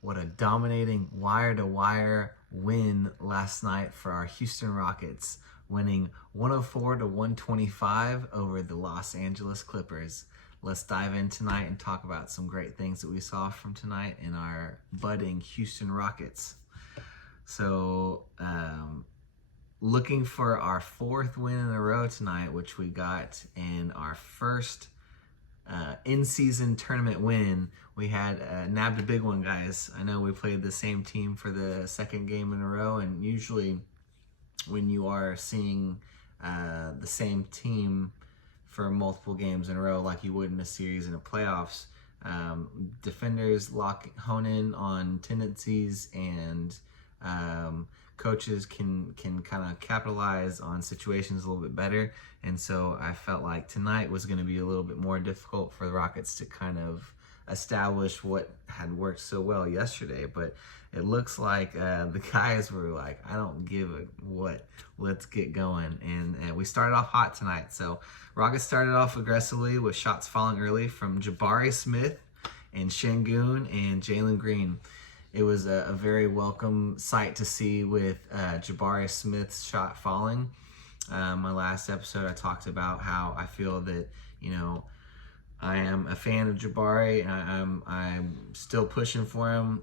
What a dominating wire-to-wire win last night for our Houston Rockets, winning 104-125 over the Los Angeles Clippers. Let's dive in tonight and talk about some great things that we saw from tonight in our budding Houston Rockets. So, looking for our fourth win in a row tonight, which we got in our first in-season tournament win. We had nabbed a big one, guys. I know we played the same team for the second game in a row, and usually when you are seeing the same team for multiple games in a row, like you would in a series in the playoffs, defenders hone in on tendencies, and coaches can kind of capitalize on situations a little bit better. And so I felt like tonight was going to be a little bit more difficult for the Rockets to kind of establish what had worked so well yesterday. But it looks like the guys were like, I don't give a what, let's get going. And we started off hot tonight. So Rockets started off aggressively with shots falling early from Jabari Smith and Şengün and Jalen Green. It was a very welcome sight to see with Jabari Smith's shot falling. My last episode, I talked about how I feel that, I am a fan of Jabari, and I'm still pushing for him.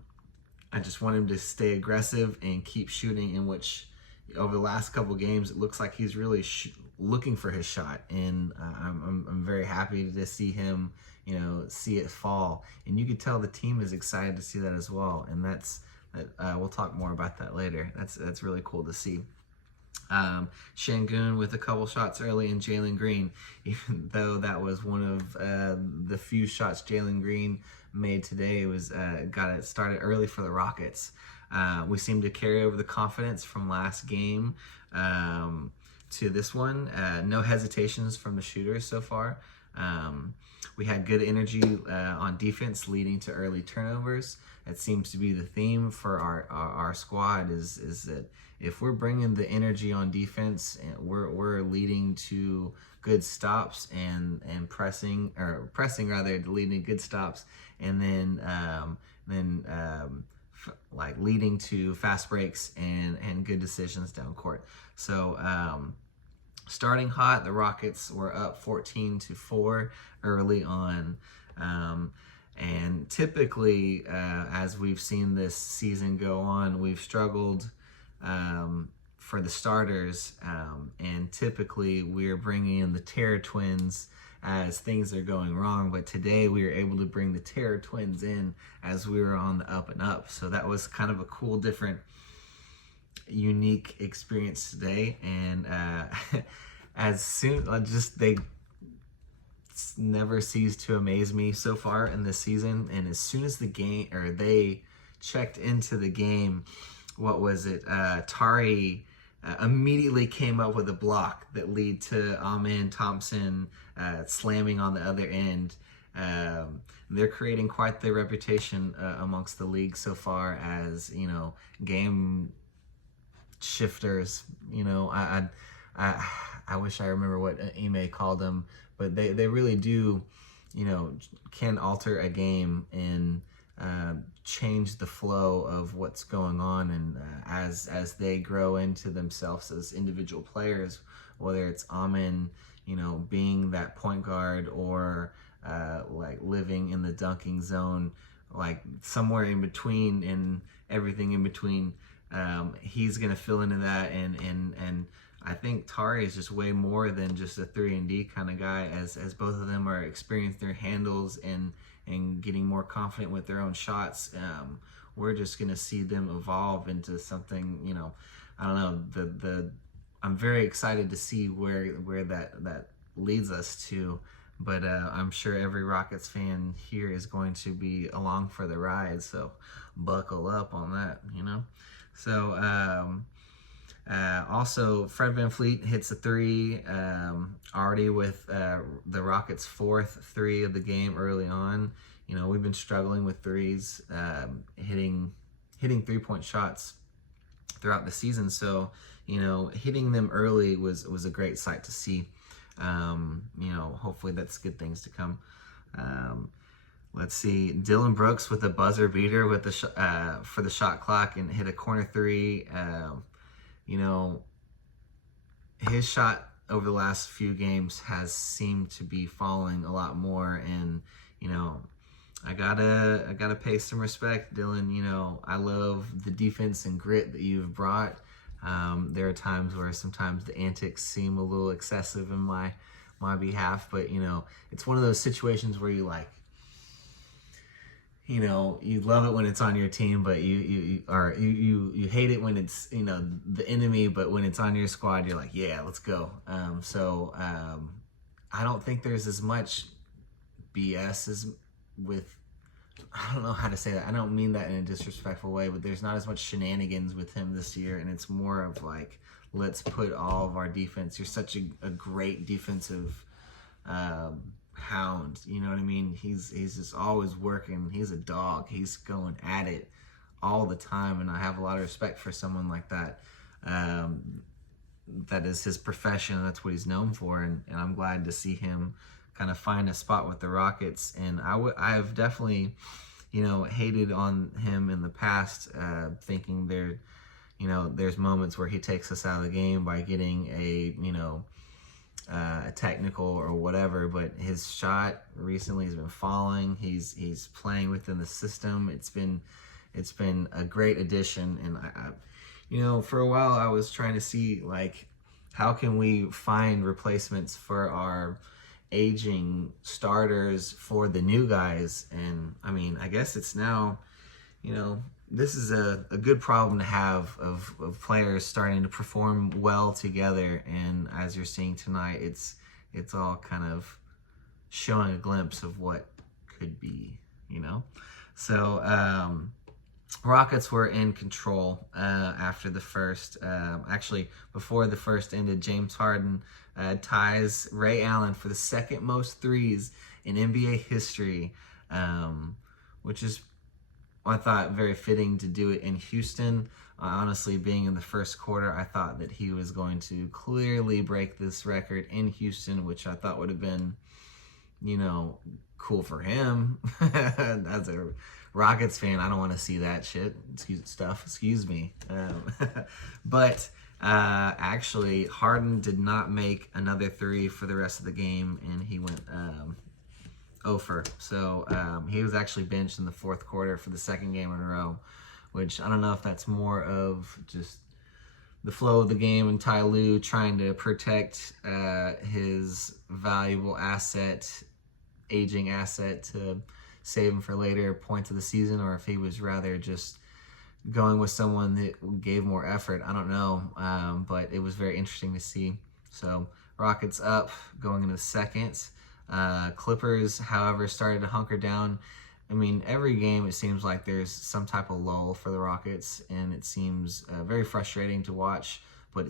I just want him to stay aggressive and keep shooting, in which over the last couple games, it looks like he's really looking for his shot. And I'm very happy to see him, see it fall. And you could tell the team is excited to see that as well. And we'll talk more about that later. That's really cool to see. Şengün with a couple shots early, and Jalen Green, even though that was one of the few shots Jalen Green made today, got it started early for the Rockets. We seem to carry over the confidence from last game to this one. No hesitations from the shooters so far. We had good energy on defense, leading to early turnovers. It seems to be the theme for our squad is that if we're bringing the energy on defense, we're leading to good stops and pressing rather, leading to good stops, and then leading to fast breaks and good decisions down court. So starting hot, the Rockets were up 14-4 early on. And typically, as we've seen this season go on, we've struggled for the starters. And typically, we're bringing in the Terror Twins as things are going wrong. But today, we were able to bring the Terror Twins in as we were on the up and up. So that was kind of a cool, different, unique experience today. And they never cease to amaze me so far in this season. And as soon as they checked into the game, what was it? Tari immediately came up with a block that led to Amen Thompson slamming on the other end. They're creating quite the reputation amongst the league so far as, game shifters. I wish I remember what Ime called them, but they really do, can alter a game and change the flow of what's going on. And as they grow into themselves as individual players, whether it's Amen, being that point guard, or living in the dunking zone, somewhere in between and everything in between, he's gonna fill into that. And I think Tari is just way more than just a 3-and-D kind of guy, as both of them are experienced their handles and getting more confident with their own shots. We're just going to see them evolve into something, I don't know. I'm very excited to see where that leads us to. But I'm sure every Rockets fan here is going to be along for the ride. So buckle up on that, So also, Fred VanVleet hits a three, already with the Rockets' fourth three of the game early on. We've been struggling with threes, hitting 3-point shots throughout the season. So, hitting them early was a great sight to see. Hopefully that's good things to come. Let's see, Dylan Brooks with a buzzer beater with the for the shot clock and hit a corner three. You know, his shot over the last few games has seemed to be falling a lot more, and you know, I gotta pay some respect, Dylan. You know, I love the defense and grit that you've brought. There are times where sometimes the antics seem a little excessive in my behalf, but you know, it's one of those situations where you like, you know, you love it when it's on your team, but you hate it when it's, you know, the enemy, but when it's on your squad, you're like, yeah, let's go. I don't think there's as much BS as with, I don't know how to say that. I don't mean that in a disrespectful way, but there's not as much shenanigans with him this year, and it's more of like, let's put all of our defense. You're such a great defensive hound, you know what I mean? He's just always working. He's a dog. He's going at it all the time, and I have a lot of respect for someone like that. That is his profession. That's what he's known for, and I'm glad to see him kind of find a spot with the Rockets. And I've definitely, you know, hated on him in the past, thinking there's moments where he takes us out of the game by getting a technical or whatever, but his shot recently has been falling. He's playing within the system. It's been a great addition, and I you know, for a while I was trying to see like, how can we find replacements for our aging starters for the new guys? And I mean, I guess it's now, you know, this is a good problem to have of players starting to perform well together. And as you're seeing tonight, it's all kind of showing a glimpse of what could be, you know? So Rockets were in control after the first. Actually, before the first ended, James Harden ties Ray Allen for the second most threes in NBA history, which is, I thought, very fitting to do it in Houston. Honestly, being in the first quarter, I thought that he was going to clearly break this record in Houston, which I thought would have been, you know, cool for him. As a Rockets fan, I don't want to see that shit. Excuse me. But actually, Harden did not make another three for the rest of the game, and he went 0 for. So he was actually benched in the fourth quarter for the second game in a row, which I don't know if that's more of just the flow of the game and Ty Lue trying to protect his valuable asset, aging asset, to save him for later points of the season, or if he was rather just going with someone that gave more effort. I don't know, but it was very interesting to see. So Rockets up going into the second. Clippers, however, started to hunker down. I mean, every game it seems like there's some type of lull for the Rockets, and it seems very frustrating to watch. But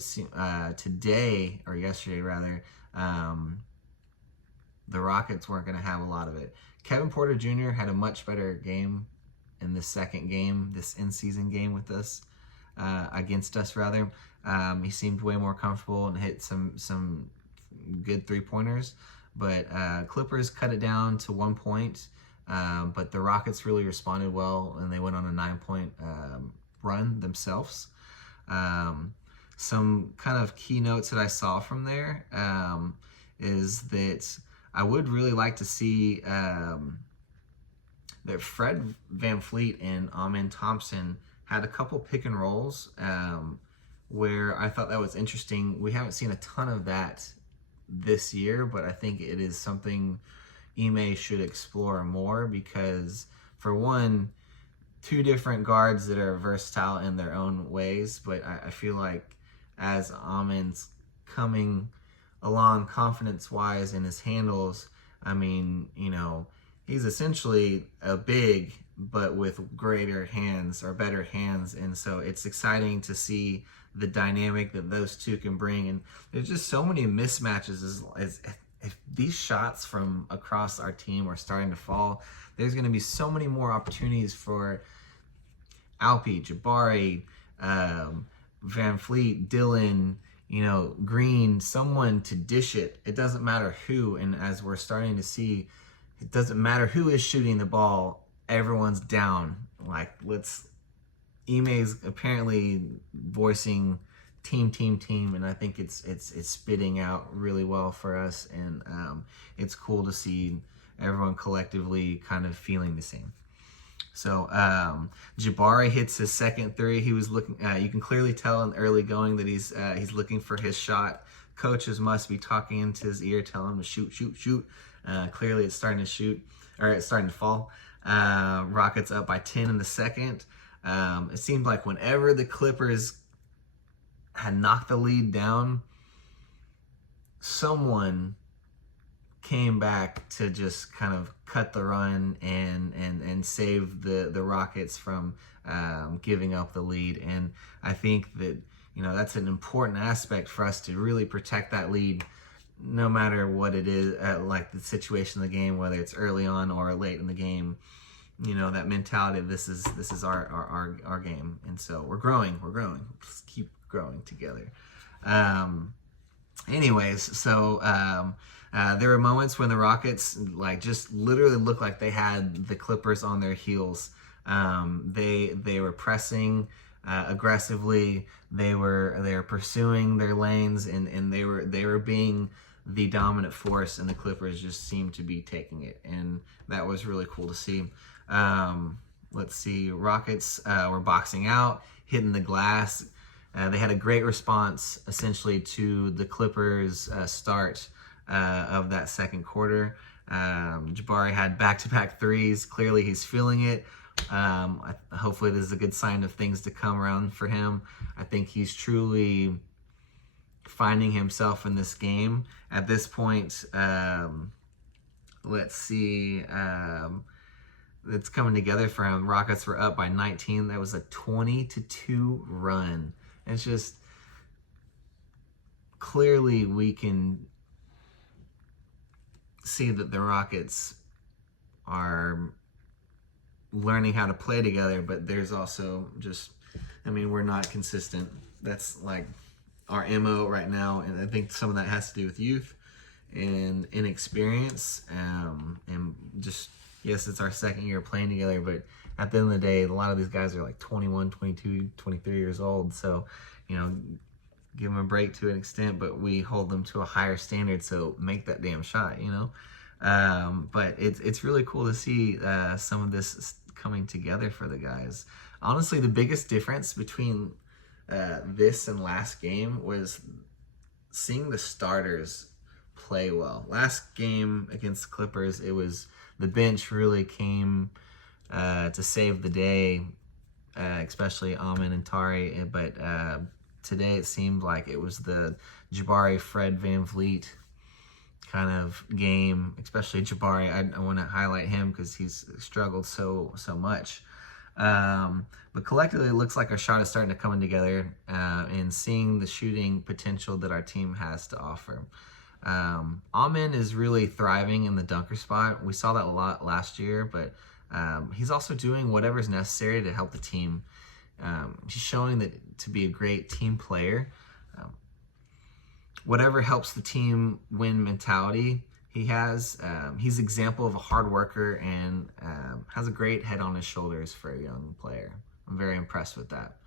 today, or yesterday rather, the Rockets weren't going to have a lot of it. Kevin Porter Jr. had a much better game in the second game, this in-season game with us, against us rather. He seemed way more comfortable and hit some good three-pointers. But Clippers cut it down to 1 point. But the Rockets really responded well, and they went on a 9-point run themselves. Some kind of key notes that I saw from there is that I would really like to see that Fred VanVleet and Amen Thompson had a couple pick and rolls where I thought that was interesting. We haven't seen a ton of that this year, but I think it is something Ime should explore more, because for one, two different guards that are versatile in their own ways, but I feel like as Amen's coming along confidence-wise in his handles, I mean, you know, he's essentially a big, but with greater hands or better hands. And so it's exciting to see the dynamic that those two can bring. And there's just so many mismatches as if these shots from across our team are starting to fall, there's going to be so many more opportunities for Alpi, Jabari, VanVleet, Dylan, you know, Green, someone to dish it. It doesn't matter who. And as we're starting to see, it doesn't matter who is shooting the ball, everyone's down. Like, Ime's apparently voicing team, and I think it's spitting out really well for us, and it's cool to see everyone collectively kind of feeling the same. So Jabari hits his second three. He was looking. You can clearly tell in the early going that he's looking for his shot. Coaches must be talking into his ear, telling him to shoot. Clearly, it's starting to shoot, or it's starting to fall. Rockets up by 10 in the second. It seemed like whenever the Clippers had knocked the lead down, someone came back to just kind of cut the run and save the Rockets from giving up the lead. And I think that, that's an important aspect for us to really protect that lead, no matter what it is, like the situation of the game, whether it's early on or late in the game. That mentality of this is our game. And so we're growing. Let's keep growing together. Anyways, so there were moments when the Rockets just literally looked like they had the Clippers on their heels. They were pressing aggressively. They were pursuing their lanes, and they were being the dominant force, and the Clippers just seemed to be taking it, and that was really cool to see. Let's see, Rockets were boxing out, hitting the glass. They had a great response, essentially, to the Clippers' start of that second quarter. Jabari had back-to-back threes. Clearly, he's feeling it. Hopefully, this is a good sign of things to come around for him. I think he's truly finding himself in this game. At this point, let's see, it's coming together for him. Rockets were up by 19. That was a 20-2 run. It's just, clearly we can see that the Rockets are learning how to play together, but there's also just, we're not consistent. That's like our MO right now, and I think some of that has to do with youth and inexperience, and just, yes, it's our second year playing together, but at the end of the day, a lot of these guys are like 21, 22, 23 years old, so, give them a break to an extent, but we hold them to a higher standard, so make that damn shot, But it's really cool to see some of this coming together for the guys. Honestly, the biggest difference between this and last game was seeing the starters play well. Last game against the Clippers, it was the bench really came to save the day, especially Amin and Tari. But today it seemed like it was the Jabari, Fred VanVleet kind of game, especially Jabari. I want to highlight him because he's struggled so much. But collectively, it looks like our shot is starting to come together and seeing the shooting potential that our team has to offer. Amin is really thriving in the dunker spot. We saw that a lot last year, but he's also doing whatever's necessary to help the team. He's showing that to be a great team player. Whatever helps the team win mentality he has. He's an example of a hard worker and has a great head on his shoulders for a young player. I'm very impressed with that.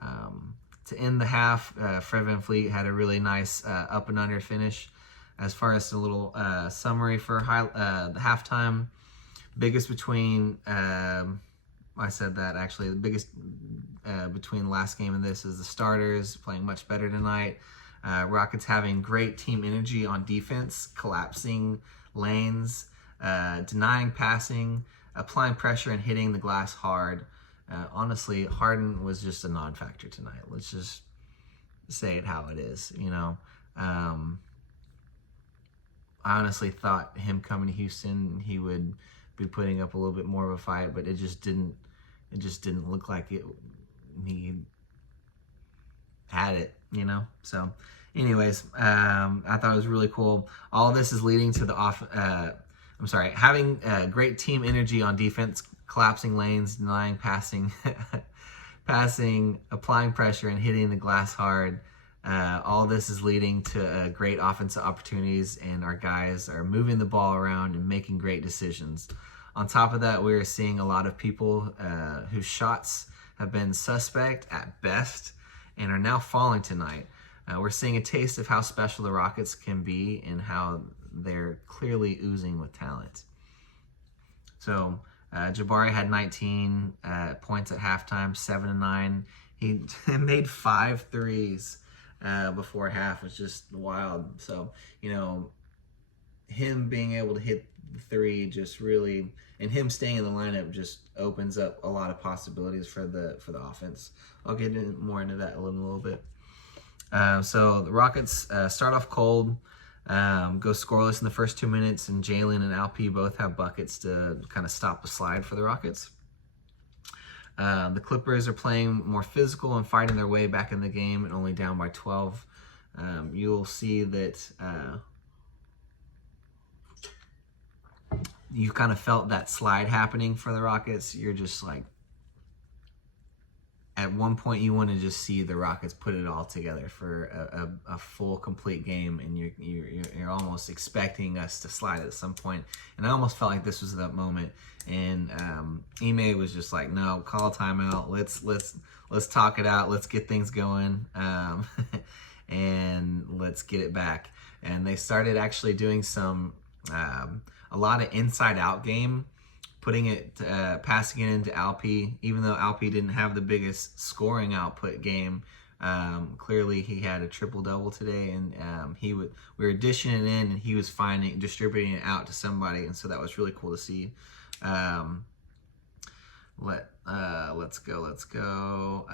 To end the half, Fred VanVleet had a really nice up and under finish. As far as a little summary for the halftime, biggest between, I said that actually, the biggest between last game and this is the starters playing much better tonight. Rockets having great team energy on defense, collapsing lanes, denying passing, applying pressure and hitting the glass hard. Honestly, Harden was just a non-factor tonight. Let's just say it how it is, I honestly thought him coming to Houston, he would be putting up a little bit more of a fight, but it just didn't look like it. He had it, So, anyways, I thought it was really cool. All this is leading to having great team energy on defense, collapsing lanes, denying passing, applying pressure, and hitting the glass hard. All this is leading to great offensive opportunities, and our guys are moving the ball around and making great decisions. On top of that, we're seeing a lot of people whose shots have been suspect at best and are now falling tonight. We're seeing a taste of how special the Rockets can be and how they're clearly oozing with talent. So Jabari had 19 points at halftime, 7 and 9. He made 5 threes before half, was just wild. So, him being able to hit the three just really, and him staying in the lineup just opens up a lot of possibilities for the offense. I'll get more into that in a little bit. So the Rockets start off cold, go scoreless in the first 2 minutes, and Jalen and Alp both have buckets to kind of stop the slide for the Rockets. The Clippers are playing more physical and fighting their way back in the game, and only down by 12. You'll see that you kind of felt that slide happening for the Rockets. You're just like, at one point you want to just see the Rockets put it all together for a full, complete game, and you're almost expecting us to slide at some point. And I almost felt like this was that moment. And Ime was just like, no, call a timeout. Let's talk it out. Let's get things going, and let's get it back. And they started actually doing a lot of inside-out game, putting it, passing it into Alpi. Even though Alpi didn't have the biggest scoring output game, clearly he had a triple-double today, and we were dishing it in, and he was distributing it out to somebody, and so that was really cool to see. Let's go.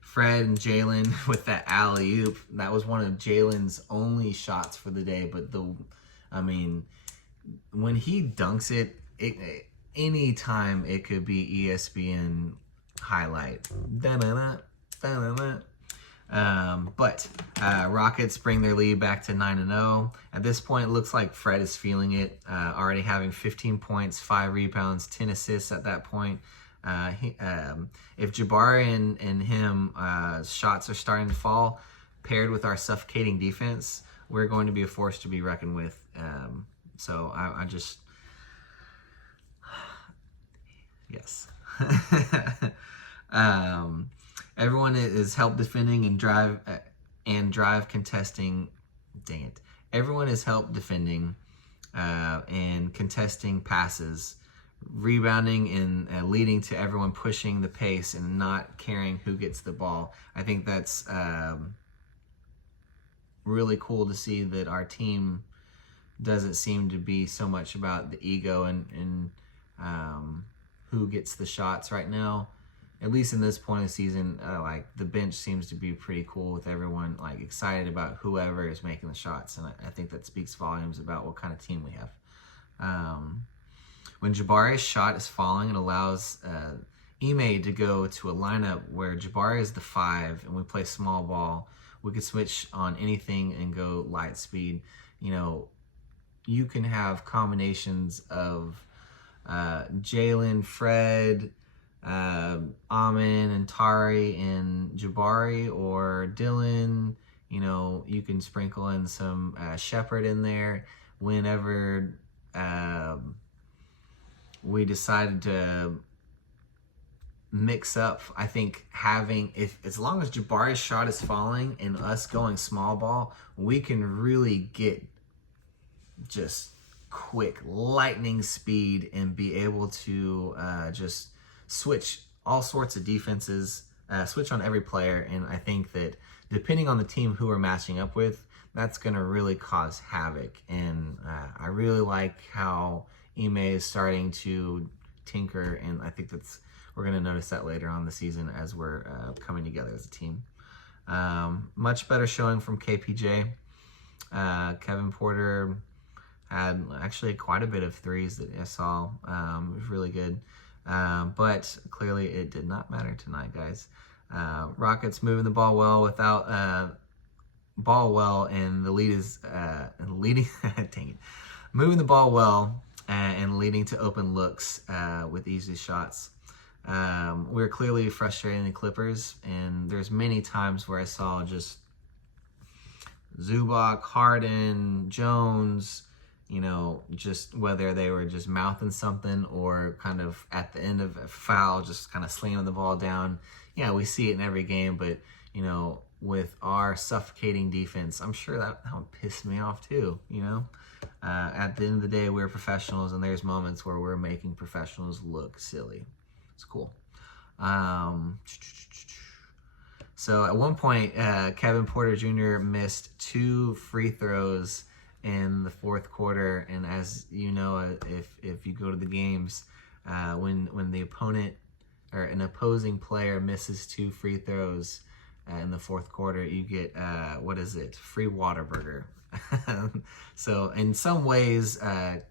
Fred and Jalen with that alley-oop. That was one of Jalen's only shots for the day, but when he dunks it, anytime it could be ESPN highlight. But Rockets bring their lead back to 9-0. At this point, it looks like Fred is feeling it, already having 15 points, 5 rebounds, 10 assists at that point. If Jabari and him shots are starting to fall, paired with our suffocating defense, we're going to be a force to be reckoned with. So I just, yes. Everyone is help defending and drive contesting. Dang it! Everyone is help defending and contesting passes, rebounding and leading to everyone pushing the pace and not caring who gets the ball. I think that's really cool to see that our team doesn't seem to be so much about the ego and who gets the shots right now. At least in this point of the season, like the bench seems to be pretty cool with everyone like excited about whoever is making the shots, and I think that speaks volumes about what kind of team we have. When Jabari's shot is falling, it allows Ime to go to a lineup where Jabari is the 5 and we play small ball. We could switch on anything and go light speed. You can have combinations of Jalen, Fred, Amin and Tari and Jabari, or Dylan. You can sprinkle in some Shepherd in there whenever we decided to mix up. I think as long as Jabari's shot is falling and us going small ball, we can really get just quick lightning speed and be able to just switch all sorts of defenses, switch on every player. And I think that depending on the team who we're matching up with, that's going to really cause havoc. And I really like how Ime is starting to tinker, and I think we're going to notice that later on in the season as we're coming together as a team. Much better showing from KPJ. Kevin Porter had actually quite a bit of threes that I saw. It was really good. But clearly it did not matter tonight, guys. Rockets moving the ball well and the lead is leading. Dang it. Moving the ball well and leading to open looks with easy shots. We're clearly frustrating the Clippers, and there's many times where I saw just Zubac, Harden, Jones, just whether they were just mouthing something or kind of at the end of a foul, just kind of slamming the ball down. Yeah, we see it in every game, but, with our suffocating defense, I'm sure that would piss me off too, At the end of the day, we're professionals, and there's moments where we're making professionals look silly. It's cool. So at one point, Kevin Porter Jr. missed 2 free throws in the fourth quarter, and as you know, if you go to the games, when the opponent or an opposing player misses 2 free throws in the fourth quarter, you get free Whataburger. So in some ways,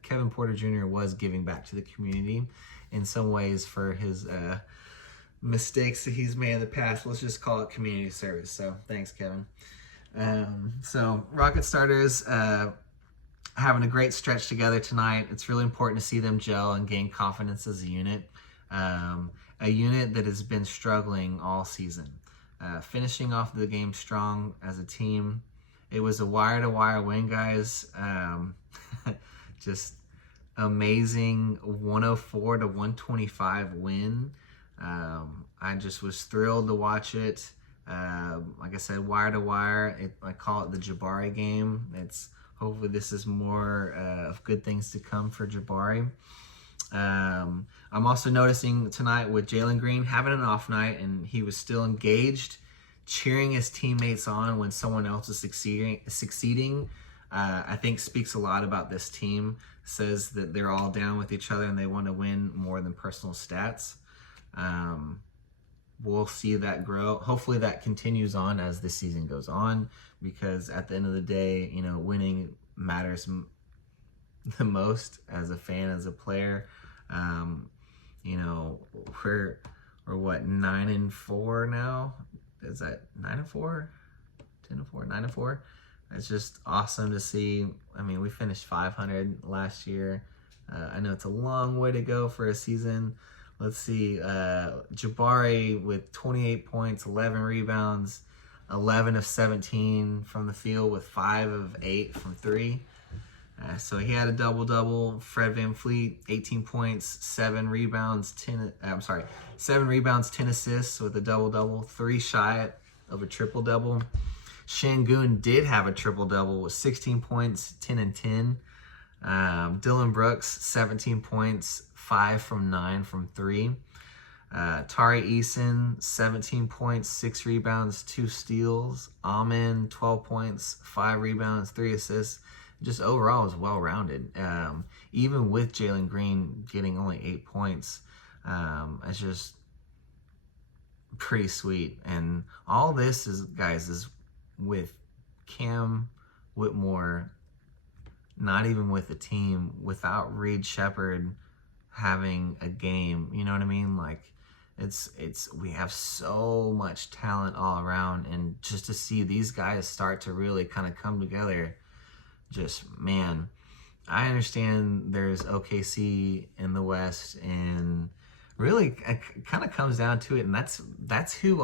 Kevin Porter Jr. was giving back to the community. In some ways, for his mistakes that he's made in the past, let's just call it community service. So thanks, Kevin. So Rocket starters having a great stretch together tonight. It's really important to see them gel and gain confidence as a unit. A unit that has been struggling all season. Finishing off the game strong as a team. It was a wire-to-wire win, guys. Just amazing 104-125 win. I just was thrilled to watch it. Like I said, wire to wire. I call it the Jabari game. Hopefully this is more of good things to come for Jabari. I'm also noticing tonight with Jalen Green having an off night, and he was still engaged, cheering his teammates on when someone else is succeeding. I think speaks a lot about this team. Says that they're all down with each other and they want to win more than personal stats. We'll see that grow. Hopefully that continues on as the season goes on, because at the end of the day, winning matters the most as a fan, as a player. We're what, 9-4 now? Is that 9-4? 10-4? 9-4? It's just awesome to see. I mean, we finished 500 last year. I know it's a long way to go for a season. Let's see, Jabari with 28 points, 11 rebounds, 11 of 17 from the field with 5 of 8 from 3. So he had a double-double. Fred VanVleet, 18 points, 7 rebounds, 10 assists with a double-double, 3 shy of a triple-double. Şengün did have a triple-double with 16 points, 10 and 10. Dylan Brooks, 17 points, 5 from 9 from 3. Tari Eason, 17 points, 6 rebounds, 2 steals. Amen, 12 points, 5 rebounds, 3 assists. Just overall was well-rounded. Even with Jalen Green getting only 8 points, it's just pretty sweet. And all this is with Cam Whitmore, not even with the team, without Reed Shepherd having a game. You know what I mean? Like, we have so much talent all around, and just to see these guys start to really kind of come together, just, man, I understand there's OKC in the West, and really it kind of comes down to it, and that's who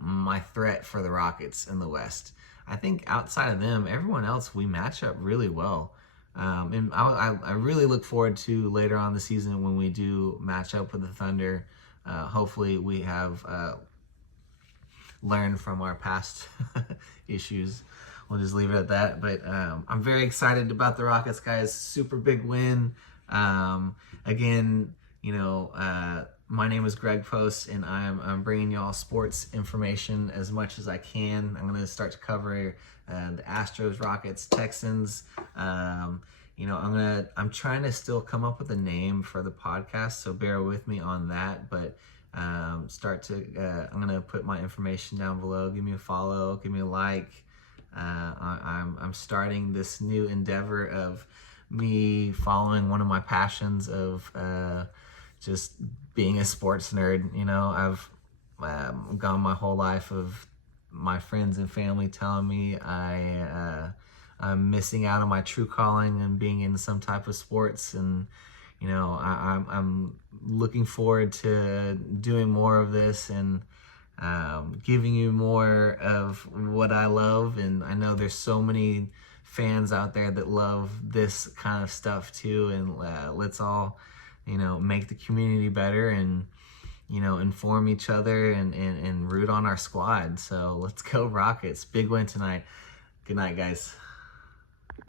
my threat for the Rockets in the West. I think outside of them, everyone else, we match up really well. And I really look forward to later on the season when we do match up with the Thunder. Hopefully we have learned from our past issues. We'll just leave it at that. But I'm very excited about the Rockets, guys. Super big win. Again, my name is Greg Post, and I'm bringing y'all sports information as much as I can. I'm going to start to cover the Astros, Rockets, Texans. I'm trying to still come up with a name for the podcast, so bear with me on that. But I'm going to put my information down below. Give me a follow. Give me a like. I'm starting this new endeavor of me following one of my passions of just being a sports nerd. I've gone my whole life of my friends and family telling me I'm missing out on my true calling and being in some type of sports, and I'm looking forward to doing more of this. And giving you more of what I love. And I know there's so many fans out there that love this kind of stuff too. And let's all, make the community better and, inform each other and root on our squad. So let's go Rockets. Big win tonight. Good night, guys.